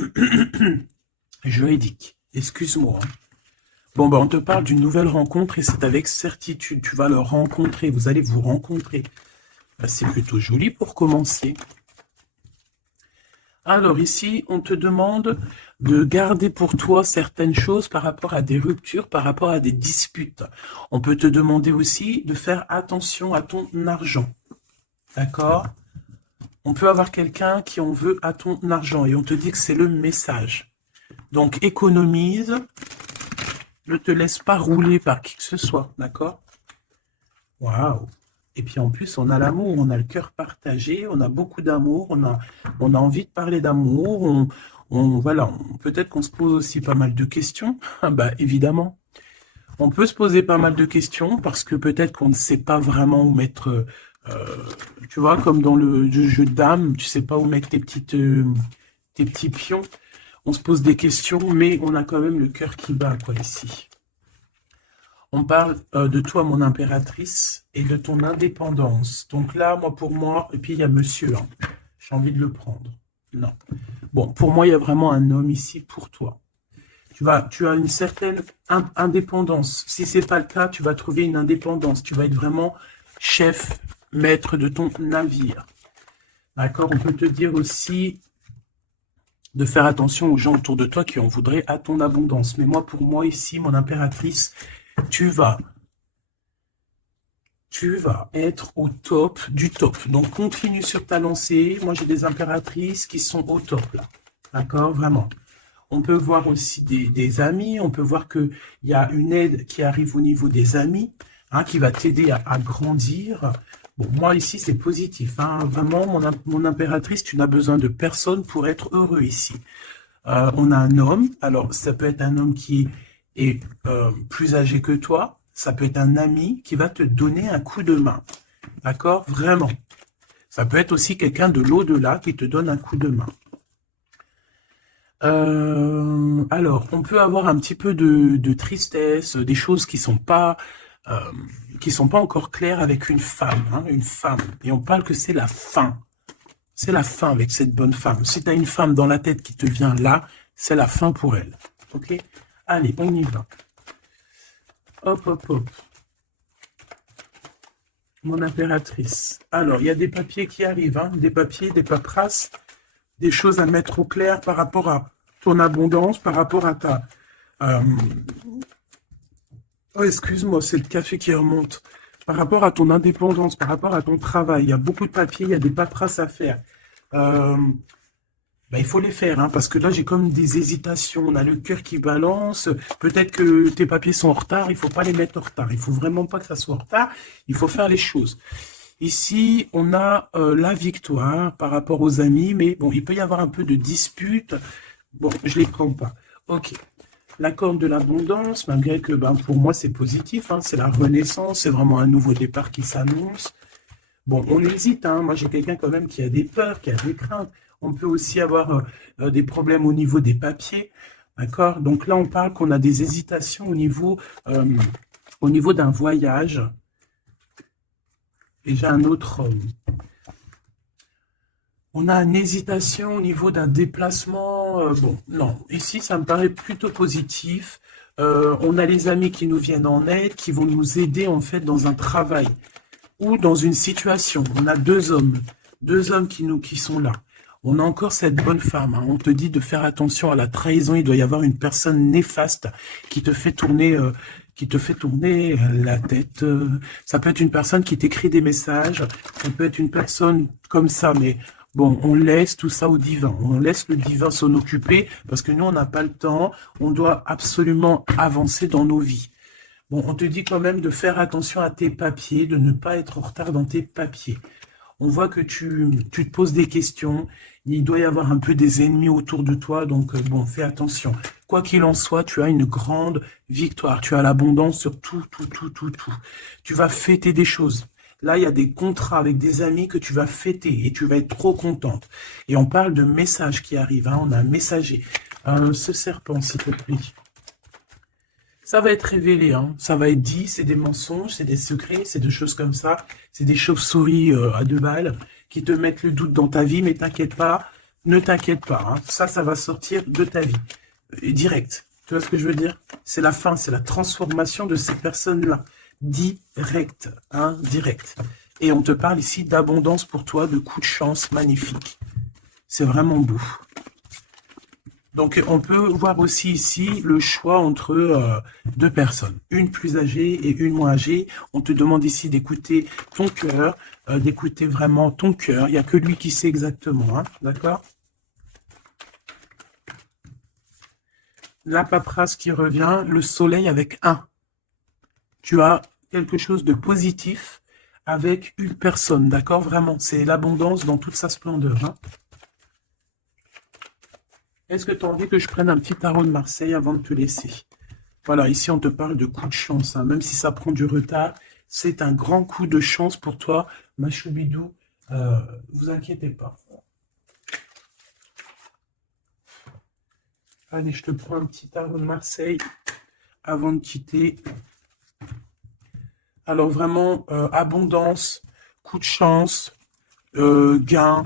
juridique. Excuse-moi. Hein. Bon, ben on te parle d'une nouvelle rencontre et c'est avec certitude. Tu vas le rencontrer, vous allez vous rencontrer. C'est plutôt joli pour commencer. Alors ici, on te demande de garder pour toi certaines choses par rapport à des ruptures, par rapport à des disputes. On peut te demander aussi de faire attention à ton argent. D'accord? On peut avoir quelqu'un qui en veut à ton argent et on te dit que c'est le message. Donc économise, ne te laisse pas rouler par qui que ce soit. D'accord? Waouh! Et puis en plus, on a l'amour, on a le cœur partagé, on a beaucoup d'amour, on a envie de parler d'amour, voilà, peut-être qu'on se pose aussi pas mal de questions. Bah évidemment, on peut se poser pas mal de questions parce que peut-être qu'on ne sait pas vraiment où mettre, tu vois, comme dans le jeu de dames, tu sais pas où mettre tes petits pions. On se pose des questions, mais on a quand même le cœur qui bat, quoi, ici. On parle de toi, mon impératrice, et de ton indépendance. Donc là, pour moi, et puis il y a monsieur, hein. J'ai envie de le prendre. Non. Bon, pour moi, il y a vraiment un homme ici pour toi. Tu as une certaine indépendance. Si ce n'est pas le cas, tu vas trouver une indépendance. Tu vas être vraiment chef, maître de ton navire. D'accord? On peut te dire aussi de faire attention aux gens autour de toi qui en voudraient à ton abondance. Mais moi, pour moi, ici, mon impératrice, tu vas être au top du top. Donc, continue sur ta lancée. Moi, j'ai des impératrices qui sont au top, là. D'accord? Vraiment. On peut voir aussi des amis. On peut voir qu'il y a une aide qui arrive au niveau des amis, hein, qui va t'aider à grandir. Bon, moi, ici, c'est positif. Hein. Vraiment, mon impératrice, tu n'as besoin de personne pour être heureux ici. On a un homme. Alors, ça peut être un homme qui est plus âgé que toi. Ça peut être un ami qui va te donner un coup de main. D'accord? Vraiment. Ça peut être aussi quelqu'un de l'au-delà qui te donne un coup de main. Alors, on peut avoir un petit peu de tristesse, des choses qui sont pas encore claires avec une femme. Hein, une femme. Et on parle que c'est la fin. C'est la fin avec cette bonne femme. Si tu as une femme dans la tête qui te vient là, c'est la fin pour elle. Ok? Allez, on y va. Hop, hop, hop. Mon impératrice. Alors, il y a des papiers qui arrivent, hein, des papiers, des paperasses, des choses à mettre au clair par rapport à ton abondance, par rapport à ta... Oh, excuse-moi, c'est le café qui remonte. Par rapport à ton indépendance, par rapport à ton travail, il y a beaucoup de papiers, il y a des paperasses à faire. Il faut les faire, hein, parce que là, j'ai comme des hésitations. On a le cœur qui balance. Peut-être que tes papiers sont en retard. Il ne faut pas les mettre en retard. Il ne faut vraiment pas que ça soit en retard. Il faut faire les choses. Ici, on a la victoire par rapport aux amis, mais bon, il peut y avoir un peu de dispute. Bon, je les prends pas. Ok. La corde de l'abondance, malgré que ben, pour moi c'est positif, hein, c'est la renaissance, c'est vraiment un nouveau départ qui s'annonce. Bon, on hésite, hein. Moi j'ai quelqu'un quand même qui a des peurs, qui a des craintes. On peut aussi avoir des problèmes au niveau des papiers, d'accord? Donc là on parle qu'on a des hésitations au niveau d'un voyage. Et j'ai un autre... on a une hésitation au niveau d'un déplacement. Bon, non. Ici, ça me paraît plutôt positif. On a les amis qui nous viennent en aide, qui vont nous aider en fait dans un travail ou dans une situation. On a deux hommes qui sont là. On a encore cette bonne femme, hein. On te dit de faire attention à la trahison. Il doit y avoir une personne néfaste qui te fait tourner, la tête. Ça peut être une personne qui t'écrit des messages. Ça peut être une personne comme ça, mais bon, on laisse tout ça au divin. On laisse le divin s'en occuper parce que nous, on n'a pas le temps. On doit absolument avancer dans nos vies. Bon, on te dit quand même de faire attention à tes papiers, de ne pas être en retard dans tes papiers. On voit que tu te poses des questions. Il doit y avoir un peu des ennemis autour de toi, donc bon, fais attention. Quoi qu'il en soit, tu as une grande victoire. Tu as l'abondance sur tout, tout, tout, tout, tout. Tu vas fêter des choses. Là, il y a des contrats avec des amis que tu vas fêter et tu vas être trop contente. Et on parle de messages qui arrivent, hein. On a un messager. Ce serpent, s'il te plaît. Ça va être révélé, hein. Ça va être dit, c'est des mensonges, c'est des secrets, c'est des choses comme ça. C'est des chauves-souris à deux balles qui te mettent le doute dans ta vie, mais t'inquiète pas, ne t'inquiète pas, hein. Ça va sortir de ta vie. Et direct. Tu vois ce que je veux dire? C'est la fin, c'est la transformation de ces personnes-là. Direct, hein, direct. Et on te parle ici d'abondance pour toi, de coups de chance magnifiques. C'est vraiment beau. Donc, on peut voir aussi ici le choix entre deux personnes, une plus âgée et une moins âgée. On te demande ici d'écouter ton cœur, d'écouter vraiment ton cœur. Il n'y a que lui qui sait exactement, hein, d'accord? La paperasse qui revient, le soleil avec un. Tu as quelque chose de positif avec une personne, d'accord? Vraiment, c'est l'abondance dans toute sa splendeur, hein. Est-ce que tu as envie que je prenne un petit tarot de Marseille avant de te laisser? Voilà, ici on te parle de coup de chance, hein. Même si ça prend du retard, c'est un grand coup de chance pour toi, ma choubidou. Vous inquiétez pas. Allez, je te prends un petit tarot de Marseille avant de quitter. Alors vraiment, abondance, coup de chance, gain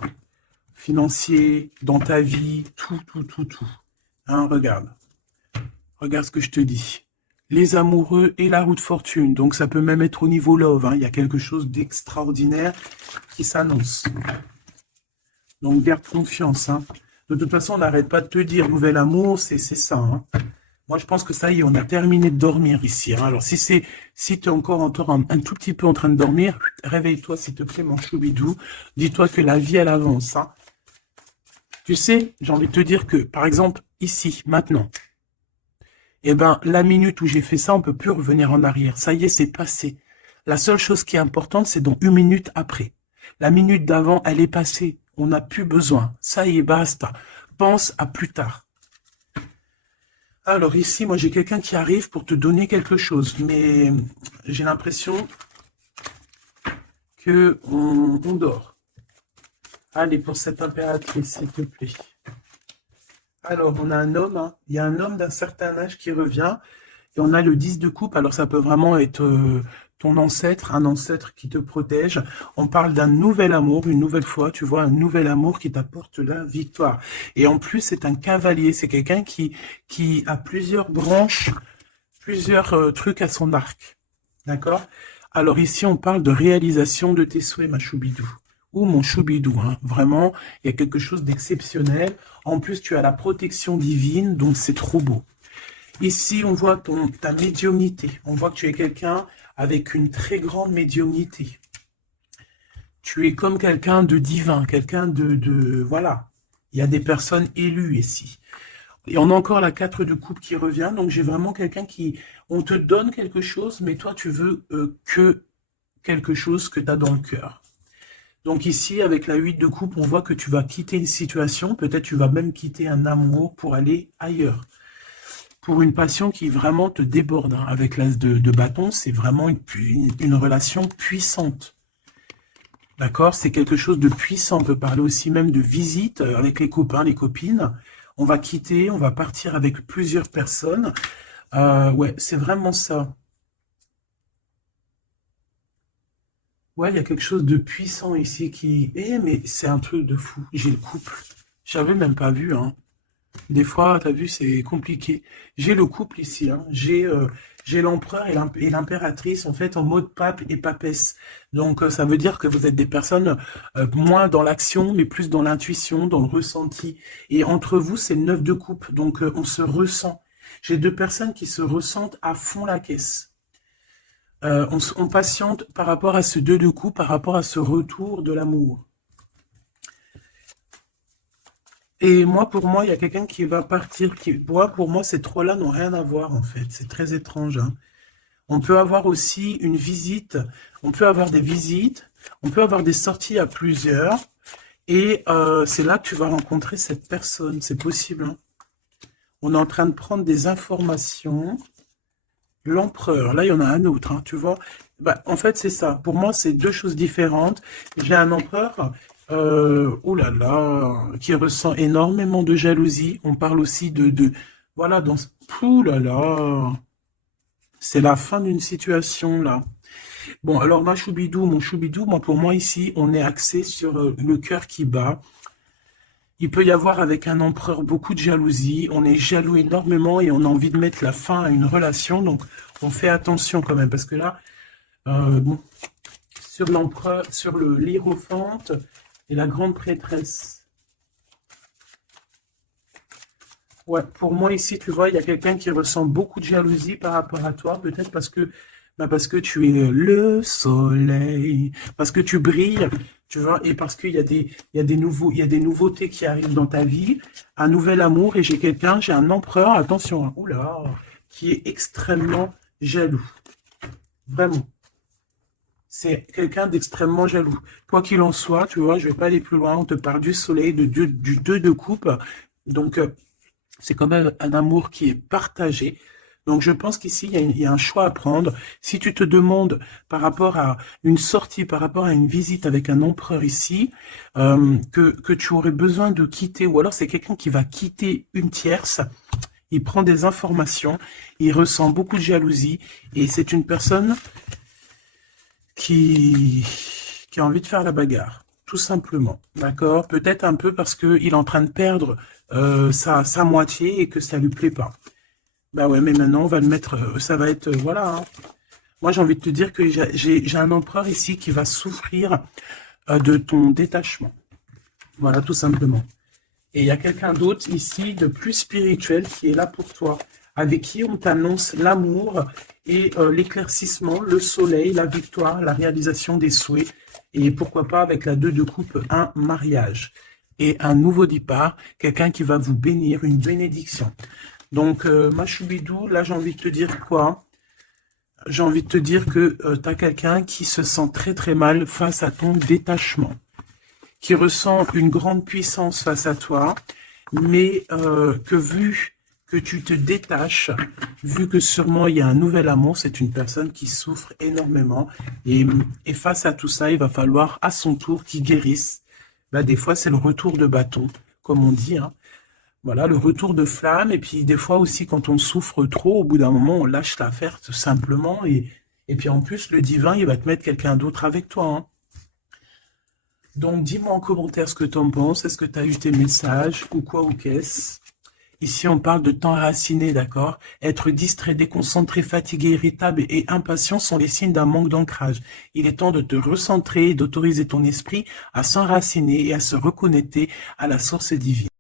financier dans ta vie, tout, tout, tout, tout. Hein, regarde. Regarde ce que je te dis. Les amoureux et la roue de fortune. Donc ça peut même être au niveau love, hein. Il y a quelque chose d'extraordinaire qui s'annonce. Donc garde confiance, hein. De toute façon, on n'arrête pas de te dire nouvel amour, c'est ça, hein. Moi, je pense que ça y est, on a terminé de dormir ici, hein. Alors, si tu es encore un tout petit peu en train de dormir, réveille-toi, s'il te plaît, mon choubidou. Dis-toi que la vie, elle avance, hein. Tu sais, j'ai envie de te dire que, par exemple, ici, maintenant, eh ben, la minute où j'ai fait ça, on peut plus revenir en arrière. Ça y est, c'est passé. La seule chose qui est importante, c'est dans une minute après. La minute d'avant, elle est passée. On n'a plus besoin. Ça y est, basta. Pense à plus tard. Alors ici, moi, j'ai quelqu'un qui arrive pour te donner quelque chose. Mais j'ai l'impression que on dort. Allez, pour cette impératrice, s'il te plaît. Alors, on a un homme, hein. Il y a un homme d'un certain âge qui revient, et on a le 10 de coupe, alors ça peut vraiment être ton ancêtre, un ancêtre qui te protège. On parle d'un nouvel amour, une nouvelle fois, tu vois, un nouvel amour qui t'apporte la victoire. Et en plus, c'est un cavalier, c'est quelqu'un qui a plusieurs branches, plusieurs trucs à son arc. D'accord? Alors ici, on parle de réalisation de tes souhaits, ma choubidou. Ou mon choubidou, hein. Vraiment, il y a quelque chose d'exceptionnel. En plus, tu as la protection divine, donc c'est trop beau. Ici, on voit ta médiumnité. On voit que tu es quelqu'un avec une très grande médiumnité. Tu es comme quelqu'un de divin, quelqu'un voilà. Il y a des personnes élues ici. Et on a encore la 4 de coupe qui revient. Donc, j'ai vraiment quelqu'un on te donne quelque chose, mais toi, tu veux que quelque chose que tu as dans le cœur. Donc ici, avec la 8 de coupe, on voit que tu vas quitter une situation, peut-être tu vas même quitter un amour pour aller ailleurs. Pour une passion qui vraiment te déborde, hein. Avec l'as de bâton, c'est vraiment une relation puissante. D'accord? C'est quelque chose de puissant. On peut parler aussi même de visite avec les copains, les copines. On va quitter, on va partir avec plusieurs personnes. Ouais, c'est vraiment ça. Ouais, il y a quelque chose de puissant ici qui... mais c'est un truc de fou. J'ai le couple. J'avais même pas vu, hein. Des fois, tu as vu, c'est compliqué. J'ai le couple ici, hein. J'ai l'empereur et l'impératrice, en fait, en mode pape et papesse. Donc, ça veut dire que vous êtes des personnes moins dans l'action, mais plus dans l'intuition, dans le ressenti. Et entre vous, c'est le 9 de coupe. Donc, on se ressent. J'ai deux personnes qui se ressentent à fond la caisse. On patiente par rapport à ce 2 de coupe, par rapport à ce retour de l'amour. Et moi, pour moi, il y a quelqu'un qui va partir. Pour moi, ces trois-là n'ont rien à voir, en fait. C'est très étrange, hein. On peut avoir aussi une visite. On peut avoir des visites. On peut avoir des sorties à plusieurs. Et c'est là que tu vas rencontrer cette personne. C'est possible, hein. On est en train de prendre des informations. L'empereur, là, il y en a un autre, hein, tu vois. Bah, en fait, c'est ça. Pour moi, c'est deux choses différentes. J'ai un empereur, oh là là, qui ressent énormément de jalousie. On parle aussi voilà, ouh là là, c'est la fin d'une situation, là. Bon, alors, mon choubidou, moi, pour moi, ici, on est axé sur le cœur qui bat. Il peut y avoir avec un empereur beaucoup de jalousie, on est jaloux énormément et on a envie de mettre la fin à une relation, donc on fait attention quand même, parce que là, bon, sur l'empereur, sur le l'hiérophante et la grande prêtresse. Ouais, pour moi ici, tu vois, il y a quelqu'un qui ressent beaucoup de jalousie par rapport à toi, peut-être parce que tu es le soleil, parce que tu brilles, tu vois, et parce qu'il y a il y a des nouveautés qui arrivent dans ta vie, un nouvel amour, et j'ai un empereur, attention, hein, oula, qui est extrêmement jaloux. Vraiment. C'est quelqu'un d'extrêmement jaloux. Quoi qu'il en soit, tu vois, je vais pas aller plus loin, on te parle du soleil, du 2 de coupe, donc c'est quand même un amour qui est partagé. Donc je pense qu'ici, il y a un choix à prendre. Si tu te demandes par rapport à une sortie, par rapport à une visite avec un empereur ici, que tu aurais besoin de quitter, ou alors c'est quelqu'un qui va quitter une tierce, il prend des informations, il ressent beaucoup de jalousie, et c'est une personne qui a envie de faire la bagarre, tout simplement. D'accord? Peut-être un peu parce qu'il est en train de perdre sa moitié et que ça lui plaît pas. Bah ouais, mais maintenant, on va le mettre, ça va être, voilà, hein. Moi, j'ai envie de te dire que j'ai un empereur ici qui va souffrir de ton détachement. Voilà, tout simplement. Et il y a quelqu'un d'autre ici, de plus spirituel, qui est là pour toi, avec qui on t'annonce l'amour et l'éclaircissement, le soleil, la victoire, la réalisation des souhaits, et pourquoi pas avec la 2 de coupe, un mariage. Et un nouveau départ, quelqu'un qui va vous bénir, une bénédiction. Donc, ma choubidou, là, j'ai envie de te dire quoi? J'ai envie de te dire que tu as quelqu'un qui se sent très très mal face à ton détachement, qui ressent une grande puissance face à toi, mais que vu que tu te détaches, vu que sûrement il y a un nouvel amour, c'est une personne qui souffre énormément, et face à tout ça, il va falloir à son tour qu'il guérisse. Bah, des fois, c'est le retour de bâton, comme on dit, hein. Voilà, le retour de flamme, et puis des fois aussi, quand on souffre trop, au bout d'un moment, on lâche l'affaire tout simplement, et puis en plus, le divin, il va te mettre quelqu'un d'autre avec toi, hein. Donc, dis-moi en commentaire ce que tu en penses, est-ce que tu as eu tes messages, ou quoi, ou qu'est-ce? Ici, on parle de temps raciné, d'accord? Être distrait, déconcentré, fatigué, irritable et impatient sont les signes d'un manque d'ancrage. Il est temps de te recentrer et d'autoriser ton esprit à s'enraciner et à se reconnecter à la source divine.